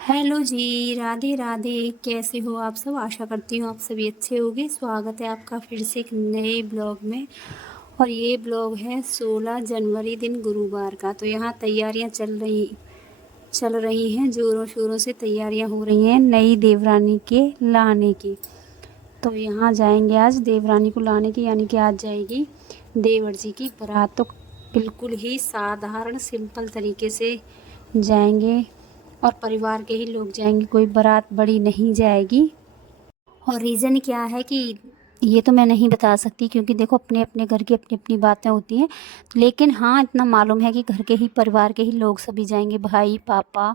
Hello जी, राधे राधे। कैसे हो आप सब? आशा करती हूँ आप सभी अच्छे होंगे। स्वागत है आपका फिर से एक नए ब्लॉग में। और ये ब्लॉग है 16 जनवरी दिन गुरुवार का। तो यहाँ तैयारियाँ चल रही हैं, ज़ोरों शोरों से तैयारियाँ हो रही हैं नई देवरानी के लाने की। तो यहाँ जाएंगे आज देवरानी को लाने की, यानी कि आज जाएगी देवर जी की बारात। तो बिल्कुल ही साधारण सिंपल तरीके से जाएंगे और परिवार के ही लोग जाएंगे, कोई बारात बड़ी नहीं जाएगी। और रीज़न क्या है कि ये तो मैं नहीं बता सकती, क्योंकि देखो अपने अपने घर की अपनी अपनी बातें होती हैं। लेकिन हाँ, इतना मालूम है कि घर के ही परिवार के ही लोग सभी जाएंगे, भाई पापा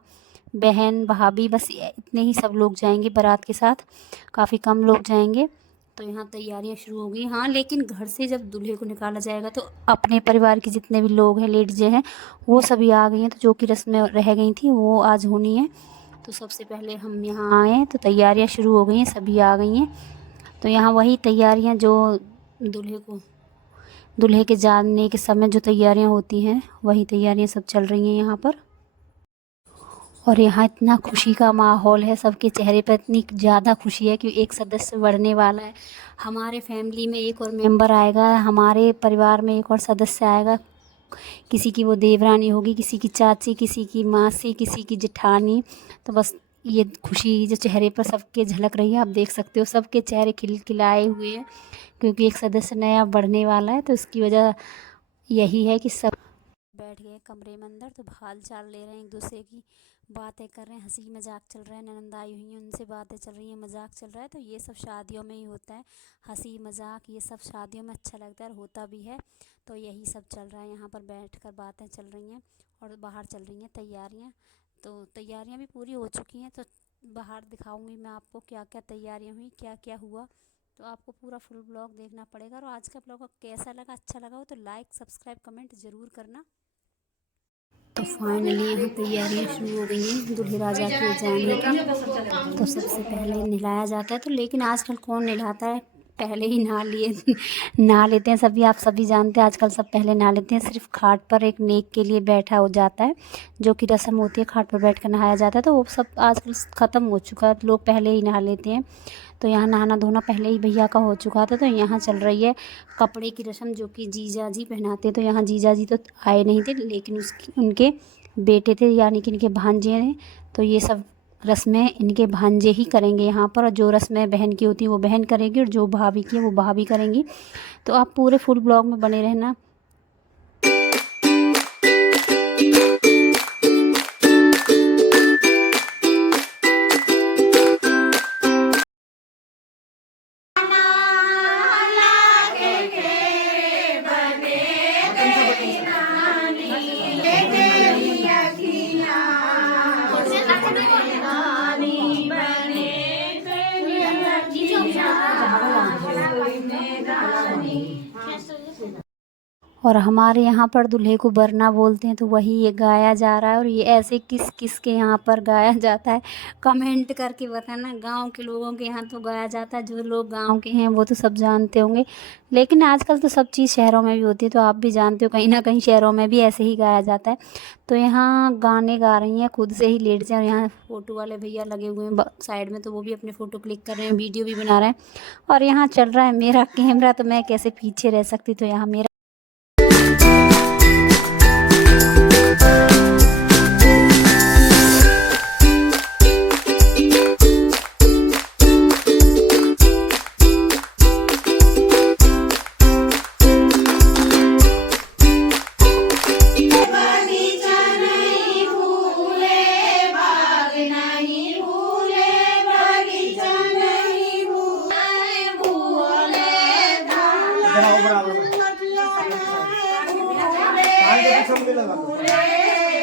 बहन भाभी, बस इतने ही सब लोग जाएंगे बारात के साथ। काफ़ी कम लोग जाएंगे। तो यहाँ तैयारियाँ शुरू हो गई। हाँ, लेकिन घर से जब दूल्हे को निकाला जाएगा तो अपने परिवार के जितने भी लोग हैं, लेडीजें हैं, वो सभी आ गई हैं। तो जो कि रस्में रह गई थी वो आज होनी है। तो सबसे पहले हम यहाँ आए हैं तो तैयारियाँ शुरू हो गई हैं, सभी आ गई हैं। तो यहाँ वही तैयारियाँ जो दूल्हे के जाने के समय जो तैयारियाँ होती हैं, वही तैयारियाँ सब चल रही हैं यहाँ पर। और यहाँ इतना खुशी का माहौल है, सबके चेहरे पर इतनी ज़्यादा खुशी है कि एक सदस्य बढ़ने वाला है। हमारे फैमिली में एक और मेंबर आएगा, हमारे परिवार में एक और सदस्य आएगा। किसी की वो देवरानी होगी, किसी की चाची, किसी की मासी, किसी की जेठानी। तो बस ये खुशी जो चेहरे पर सबके झलक रही है, आप देख सकते हो सबके चेहरे खिलखिलाए हुए हैं, क्योंकि एक सदस्य नया बढ़ने वाला है। तो इसकी वजह यही है कि सब बैठ गए कमरे में अंदर। तो हाल चाल ले रहे हैं, एक दूसरे की बातें कर रहे हैं, हंसी मजाक चल रहा है। ननद आई हुई हैं, उनसे बातें चल रही हैं, मजाक चल रहा है। तो ये सब शादियों में ही होता है, हंसी मजाक ये सब शादियों में अच्छा लगता है और होता भी है। तो यही सब चल रहा है, यहाँ पर बैठकर बातें चल रही हैं और बाहर चल रही हैं तैयारियाँ। तो तैयारियाँ भी पूरी हो चुकी हैं। तो बाहर दिखाऊंगी मैं आपको क्या क्या तैयारियाँ हुई, क्या क्या हुआ। तो आपको पूरा फुल ब्लॉग देखना पड़ेगा। और आज का ब्लॉग कैसा लगा, अच्छा लगा हो तो लाइक सब्सक्राइब कमेंट ज़रूर करना। तो फाइनली यहाँ तैयारियाँ शुरू हो गई हैं दूल्हे राजा के जाने की। तो सबसे पहले नहलाया जाता है। तो लेकिन आजकल कौन नहलाता है, पहले ही नहा लिए नहा लेते हैं सभी। आप सभी जानते हैं आजकल सब पहले नहा लेते हैं। सिर्फ खाट पर एक नेक के लिए बैठा हो जाता है, जो कि रस्म होती है, खाट पर बैठ कर नहाया जाता है। तो वो सब आजकल ख़त्म हो चुका है, लोग पहले ही नहा लेते हैं। तो यहाँ नहाना धोना पहले ही भैया का हो चुका था। तो यहाँ चल रही है कपड़े की रस्म, जो कि जीजा जी पहनाते। तो यहाँ जीजा जी तो आए नहीं थे, लेकिन उनके बेटे थे, यानी कि इनके भांजे हैं। तो ये सब रस्में इनके भांजे ही करेंगे यहाँ पर। और जो रस्में बहन की होती हैं वो बहन करेगी, और जो भाभी की है वो भाभी करेंगी। तो आप पूरे फुल ब्लॉग में बने रहना। और हमारे यहाँ पर दूल्हे को वरना बोलते हैं। तो वही ये गाया जा रहा है। और ये ऐसे किस किस के यहाँ पर गाया जाता है, कमेंट करके बताना। गांव के लोगों के यहाँ तो गाया जाता है, जो लोग गांव के हैं वो तो सब जानते होंगे। लेकिन आजकल तो सब चीज़ शहरों में भी होती है, तो आप भी जानते हो कहीं ना कहीं शहरों में भी ऐसे ही गाया जाता है। तो यहाँ गाने गा रही हैं खुद से ही लेडीज़ हैं। और यहाँ फ़ोटो वाले भैया लगे हुए हैं साइड में, तो वो भी अपने फ़ोटो क्लिक कर रहे हैं, वीडियो भी बना रहे हैं। और यहाँ चल रहा है मेरा कैमरा, तो मैं कैसे पीछे रह सकती। तो यहाँ मेरा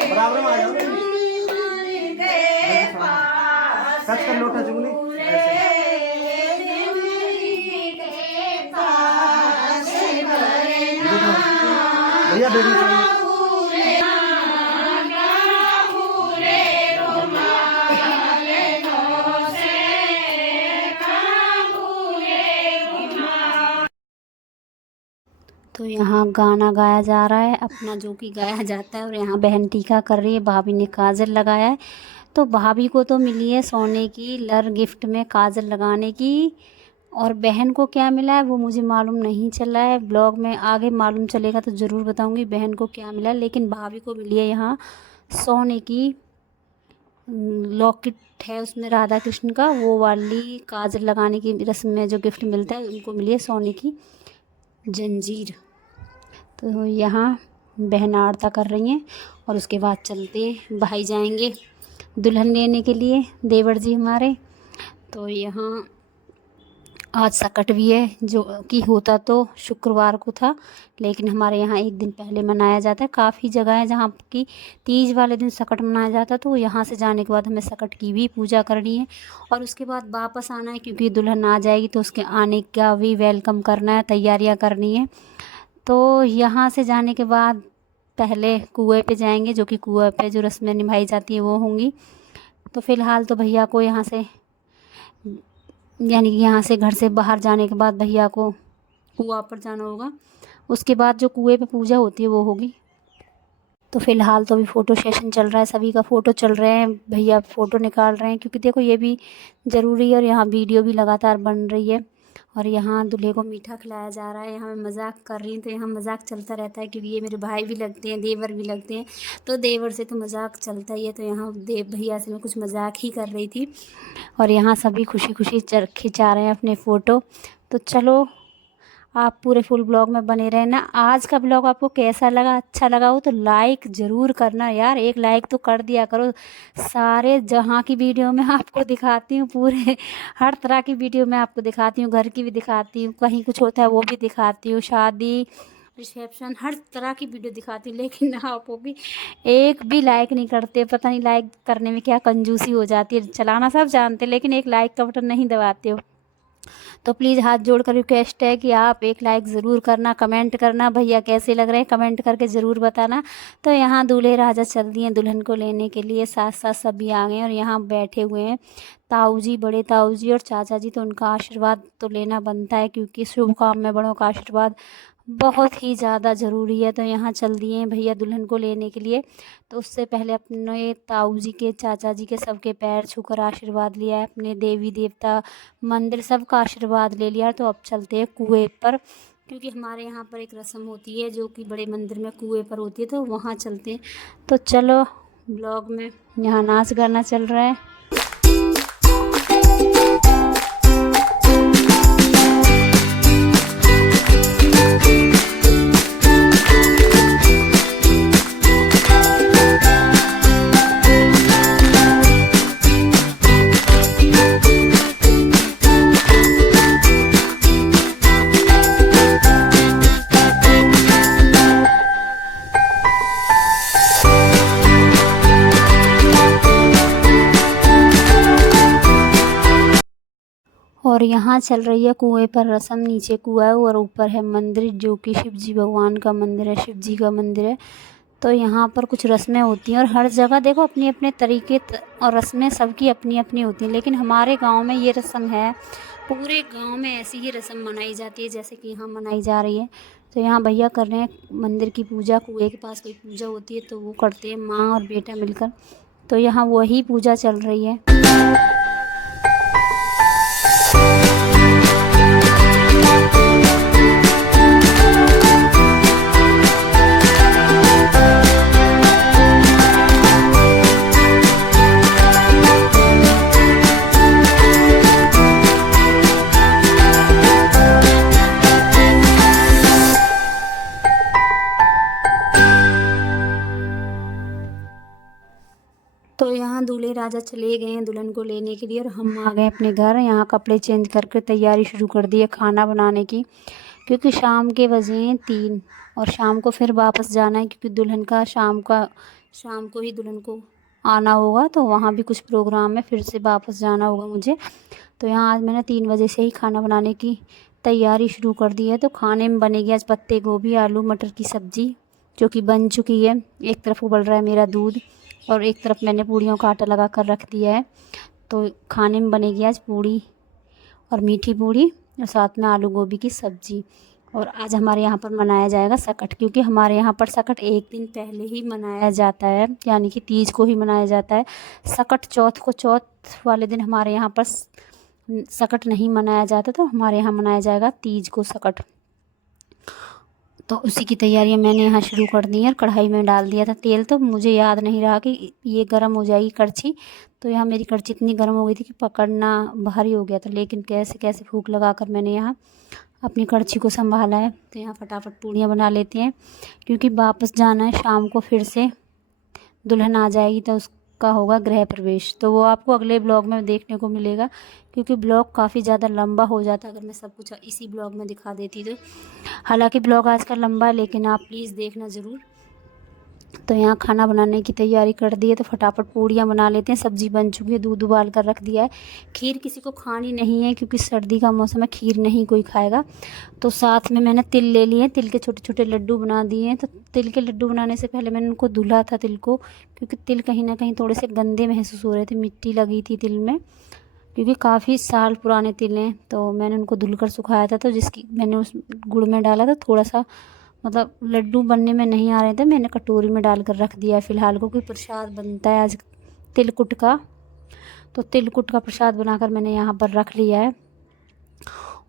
बराबर में आ जाओ। टच कर लो, टच उंगली भैया देखना चाहिए। तो यहाँ गाना गाया जा रहा है अपना, जो कि गाया जाता है। और यहाँ बहन टीका कर रही है, भाभी ने काजल लगाया है। तो भाभी को तो मिली है सोने की लर गिफ्ट में काजल लगाने की, और बहन को क्या मिला है वो मुझे मालूम नहीं चला है। ब्लॉग में आगे मालूम चलेगा तो ज़रूर बताऊंगी बहन को क्या मिला है। लेकिन भाभी को मिली है यहाँ सोने की लॉकेट है, उसमें राधा कृष्ण का वो वाली काजल लगाने की रस्म में जो गिफ्ट मिलता है, उनको मिली है सोने की जंजीर। तो यहाँ बहन आरता कर रही हैं और उसके बाद चलते हैं, भाई जाएंगे दुल्हन लेने के लिए, देवर जी हमारे। तो यहाँ आज सकट भी है, जो कि होता तो शुक्रवार को था, लेकिन हमारे यहाँ एक दिन पहले मनाया जाता है। काफ़ी जगह है जहाँ की तीज वाले दिन सकट मनाया जाता है, तो यहाँ से जाने के बाद हमें सकट की भी पूजा करनी है और उसके बाद वापस आना है, क्योंकि दुल्हन आ जाएगी तो उसके आने का भी वेलकम करना है, तैयारियाँ करनी है। तो यहाँ से जाने के बाद पहले कुएँ पे जाएंगे, जो कि कुएँ पे जो रस्में निभाई जाती हैं वो होंगी। तो फ़िलहाल तो भैया को यहाँ से, यानी कि यहाँ से घर से बाहर जाने के बाद भैया को कुआं पर जाना होगा, उसके बाद जो कुएं पे पूजा होती है वो होगी। तो फ़िलहाल तो अभी फ़ोटो सेशन चल रहा है, सभी का फ़ोटो चल रहे हैं, भैया फ़ोटो निकाल रहे हैं, क्योंकि देखो ये भी ज़रूरी है और यहाँ वीडियो भी लगातार बन रही है। और यहाँ दूल्हे को मीठा खिलाया जा रहा है। यहाँ मैं मजाक कर रही हूँ तो यहाँ मजाक चलता रहता है, क्योंकि ये मेरे भाई भी लगते हैं, देवर भी लगते हैं, तो देवर से तो मजाक चलता ही है। तो यहाँ देव भैया से मैं कुछ मजाक ही कर रही थी और यहाँ सभी खुशी खुशी खिंचा रहे हैं अपने फ़ोटो। तो चलो आप पूरे फुल ब्लॉग में बने रहना। आज का ब्लॉग आपको कैसा लगा, अच्छा लगा हो तो लाइक ज़रूर करना यार, एक लाइक तो कर दिया करो। सारे जहाँ की वीडियो मैं आपको दिखाती हूँ, पूरे हर तरह की वीडियो मैं आपको दिखाती हूँ, घर की भी दिखाती हूँ, कहीं कुछ होता है वो भी दिखाती हूँ, शादी रिसेप्शन हर तरह की वीडियो दिखाती हूँ, लेकिन आप वो भी एक भी लाइक नहीं करते। पता नहीं लाइक करने में क्या कंजूसी हो जाती है, चलाना सब जानते लेकिन एक लाइक का बटन नहीं दबाते हो। तो प्लीज़ हाथ जोड़कर रिक्वेस्ट है कि आप एक लाइक ज़रूर करना, कमेंट करना भैया कैसे लग रहे हैं कमेंट करके ज़रूर बताना। तो यहाँ दूल्हे राजा चल दिए दुल्हन को लेने के लिए, साथ साथ सभी आ गए और यहाँ बैठे हुए हैं ताऊ जी, बड़े ताऊ जी और चाचा जी। तो उनका आशीर्वाद तो लेना बनता है, क्योंकि शुभ काम में बड़ों का आशीर्वाद बहुत ही ज़्यादा ज़रूरी है। तो यहाँ चल दिए हैं भैया दुल्हन को लेने के लिए। तो उससे पहले अपने ताऊ जी के, चाचा जी के सबके पैर छूकर आशीर्वाद लिया है, अपने देवी देवता मंदिर सबका आशीर्वाद ले लिया। तो अब चलते हैं कुएं पर, क्योंकि हमारे यहाँ पर एक रस्म होती है जो कि बड़े मंदिर में कुएं पर होती है, तो वहाँ चलते हैं। तो चलो ब्लॉग में यहाँ नाच गाना चल रहा है। और यहाँ चल रही है कुएं पर रस्म, नीचे कुआं है और ऊपर है मंदिर, जो कि शिव जी भगवान का मंदिर है, शिव जी का मंदिर है। तो यहाँ पर कुछ रस्में होती हैं और हर जगह देखो अपने अपने तरीके और रस्में सबकी अपनी अपनी होती हैं, लेकिन हमारे गांव में ये रस्म है, पूरे गांव में ऐसी ही रस्म मनाई जाती है जैसे कि यहाँ मनाई जा रही है। तो यहाँ भैया कर रहे हैं मंदिर की पूजा, कुएँ के पास कोई पूजा होती है तो वो करते हैं माँ और बेटा मिलकर। तो यहाँ वही पूजा चल रही है। तो यहाँ दूल्हे राजा चले गए हैं दुल्हन को लेने के लिए और हम आ गए अपने घर। यहाँ कपड़े चेंज करके तैयारी शुरू कर दी है खाना बनाने की, क्योंकि शाम के बजे हैं 3 और शाम को फिर वापस जाना है, क्योंकि दुल्हन का शाम को ही दुल्हन को आना होगा, तो वहाँ भी कुछ प्रोग्राम है, फिर से वापस जाना होगा मुझे। तो यहाँ आज मैंने 3 बजे से ही खाना बनाने की तैयारी शुरू कर दी है। तो खाने में बनेगी आज पत्ते गोभी आलू मटर की सब्ज़ी, जो कि बन चुकी है। एक तरफ उबल रहा है मेरा दूध और एक तरफ मैंने पूड़ियों का आटा लगा कर रख दिया है। तो खाने में बनेगी आज पूड़ी और मीठी पूड़ी और साथ में आलू गोभी की सब्ज़ी। और आज हमारे यहाँ पर मनाया जाएगा सकट, क्योंकि हमारे यहाँ पर सकट एक दिन पहले ही मनाया जाता है, यानी कि तीज को ही मनाया जाता है। सकट चौथ को, चौथ वाले दिन हमारे यहाँ पर सकट नहीं मनाया जाता, तो हमारे यहाँ मनाया जाएगा तीज को सकट। तो उसी की तैयारियां मैंने यहाँ शुरू कर दी हैं। कढ़ाई में डाल दिया था तेल, तो मुझे याद नहीं रहा कि ये गर्म हो जाएगी कड़छी। तो यहाँ मेरी कड़छी इतनी गर्म हो गई थी कि पकड़ना भारी हो गया था, लेकिन कैसे कैसे फूंक लगाकर मैंने यहाँ अपनी कड़छी को संभाला है। तो यहाँ फटाफट पूड़ियाँ बना लेते हैं, क्योंकि वापस जाना है शाम को, फिर से दुल्हन आ जाएगी तो उसका होगा गृह प्रवेश। तो वो आपको अगले ब्लॉग में देखने को मिलेगा, क्योंकि ब्लॉग काफ़ी ज़्यादा लंबा हो जाता अगर मैं सब कुछ इसी ब्लॉग में दिखा देती तो। हालांकि ब्लॉग आज का लंबा है, लेकिन आप प्लीज़ देखना ज़रूर। तो यहाँ खाना बनाने की तैयारी कर दी है, तो फटाफट पूड़ियाँ बना लेते हैं। सब्ज़ी बन चुकी है, दूध उबाल कर रख दिया है। खीर किसी को खानी नहीं है, क्योंकि सर्दी का मौसम है, खीर नहीं कोई खाएगा। तो साथ में मैंने तिल ले लिए, तिल के छोटे छोटे लड्डू बना दिए हैं। तो तिल के लड्डू बनाने से पहले मैंने उनको धुला था तिल को, क्योंकि तिल कहीं ना कहीं थोड़े से गंदे महसूस हो रहे थे, मिट्टी लगी थी तिल में, क्योंकि काफ़ी साल पुराने तिल हैं। तो मैंने उनको धुल कर सुखाया था, तो जिसकी मैंने उस गुड़ में डाला था थोड़ा सा, मतलब लड्डू बनने में नहीं आ रहे थे, मैंने कटोरी में डाल कर रख दिया है फ़िलहाल को, क्योंकि प्रसाद बनता है आज तिलकुट का। तो तिलकुट का प्रसाद बनाकर मैंने यहाँ पर रख लिया है।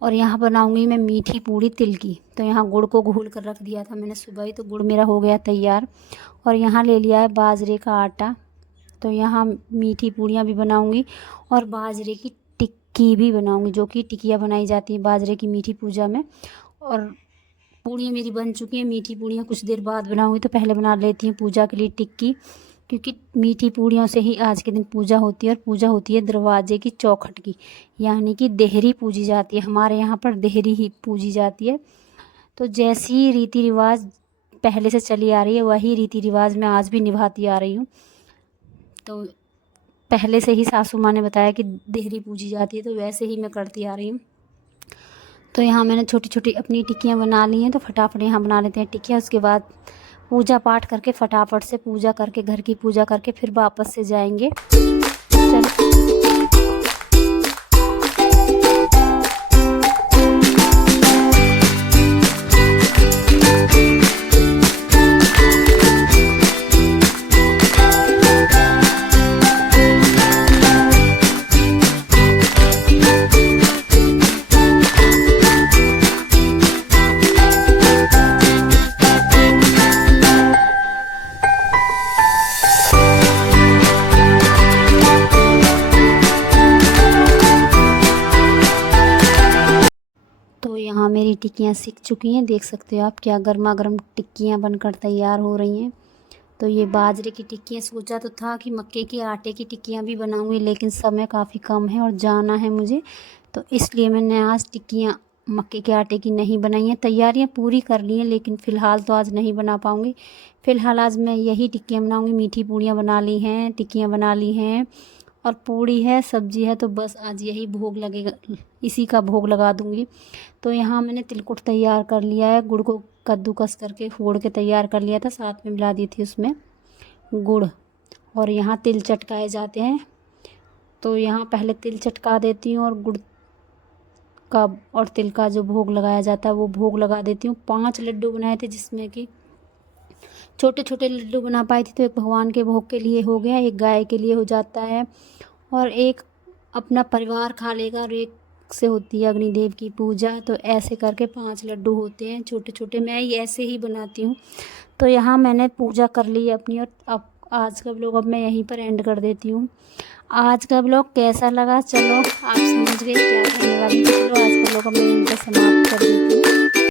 और यहाँ बनाऊँगी मैं मीठी पूड़ी तिल की। तो यहाँ गुड़ को घोल कर रख दिया था मैंने सुबह ही, तो गुड़ मेरा हो गया तैयार। और यहाँ ले लिया है बाजरे का आटा। तो यहाँ मीठी पूड़ियाँ भी बनाऊँगी और बाजरे की टिक्की भी बनाऊँगी, जो कि टिकिया बनाई जाती है बाजरे की मीठी पूजा में। और पूड़ियाँ मेरी बन चुकी हैं, मीठी पूड़ियाँ कुछ देर बाद बनाऊँगी। तो पहले बना लेती हूँ पूजा के लिए टिक्की, क्योंकि मीठी पूड़ियों से ही आज के दिन पूजा होती है। और पूजा होती है दरवाजे की चौखट की, यानी कि देहरी पूजी जाती है। हमारे यहाँ पर देहरी ही पूजी जाती है। तो जैसी रीति रिवाज पहले से चली आ रही है, वही रीति रिवाज मैं आज भी निभाती आ रही हूँ। तो पहले से ही सासू माँ ने बताया कि देहरी पूजी जाती है, तो वैसे ही मैं करती आ रही हूँ। तो यहाँ मैंने छोटी छोटी अपनी टिक्कियाँ बना ली हैं, तो फटाफट यहाँ बना लेते हैं टिक्कियाँ। उसके बाद पूजा पाठ करके फटाफट से पूजा करके, घर की पूजा करके फिर वापस से जाएंगे। चलो यहाँ मेरी टिक्कियाँ सीख चुकी हैं, देख सकते हो आप, क्या गर्मा गर्म टिक्कियाँ बनकर तैयार हो रही हैं। तो ये बाजरे की टिक्कियाँ, सोचा तो था कि मक्के के आटे की टिक्कियाँ भी बनाऊंगी, लेकिन समय काफ़ी कम है और जाना है मुझे, तो इसलिए मैंने आज टिक्कियाँ मक्के के आटे की नहीं बनाई हैं। तैयारियाँ पूरी कर ली हैं, लेकिन फ़िलहाल तो आज नहीं बना पाऊँगी। फ़िलहाल आज मैं यही टिक्कियाँ बनाऊँगी। मीठी पूड़ियाँ बना ली हैं, टिक्कियाँ बना ली हैं, और पूड़ी है, सब्जी है, तो बस आज यही भोग लगेगा, इसी का भोग लगा दूंगी। तो यहाँ मैंने तिलकुट तैयार कर लिया है, गुड़ को कद्दूकस करके फोड़ के तैयार कर लिया था, साथ में मिला दी थी उसमें गुड़। और यहाँ तिल चटकाए जाते हैं, तो यहाँ पहले तिल चटका देती हूँ और गुड़ का और तिल का जो भोग लगाया जाता है वो भोग लगा देती हूँ। 5 लड्डू बनाए थे, जिसमें कि छोटे छोटे लड्डू बना पाई थी। तो एक भगवान के भोग के लिए हो गया, एक गाय के लिए हो जाता है, और एक अपना परिवार खा लेगा, और एक से होती है अग्निदेव की पूजा। तो ऐसे करके 5 लड्डू होते हैं छोटे छोटे, मैं ऐसे ही बनाती हूँ। तो यहाँ मैंने पूजा कर ली है अपनी, और अब आज का ब्लॉग अब मैं यहीं पर एंड कर देती हूँ। आज का ब्लॉग कैसा लगा, चलो आप समझ गए क्या करने वाली। चलो आज का ब्लॉग अब मैं